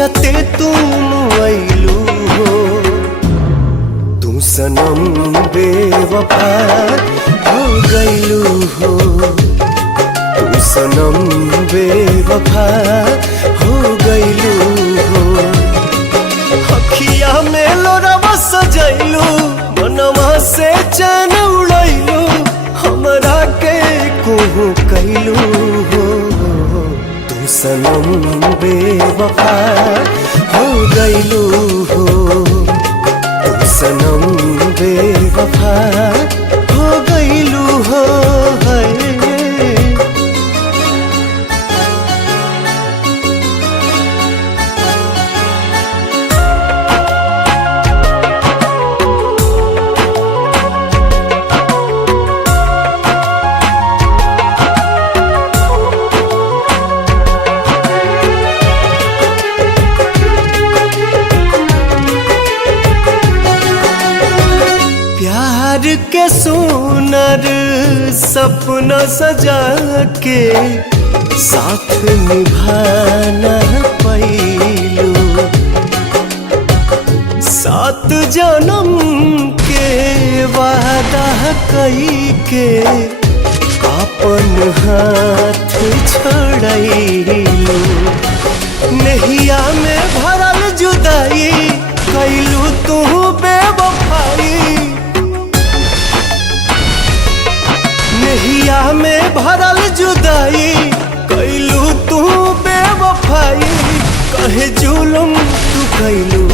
जियते तुम आइलू हो। तू सनम बेवफा हो गइलू हो। तू सनम बेवफा हो गइलू हो। अखिया में लोरवा सजैलू, मनवा से चैन उड़ैलू, हमरा के कोहू कैलू हो। तू सनम बेवफा हो गइलू हो। तू सनम बेवफा हो गइलू हो। प्यार के सुनर सपना सजा के साथ निभाना पैलू। 7 जन्म के वादा कई के अपन हाथ छोड़ैलू। नहिया में भरल जुदाई कैलू तू बेवफाई। नहिया में भरल जुदाई कैलू तू बेवफाई। कहे जुलुम तू कैलू।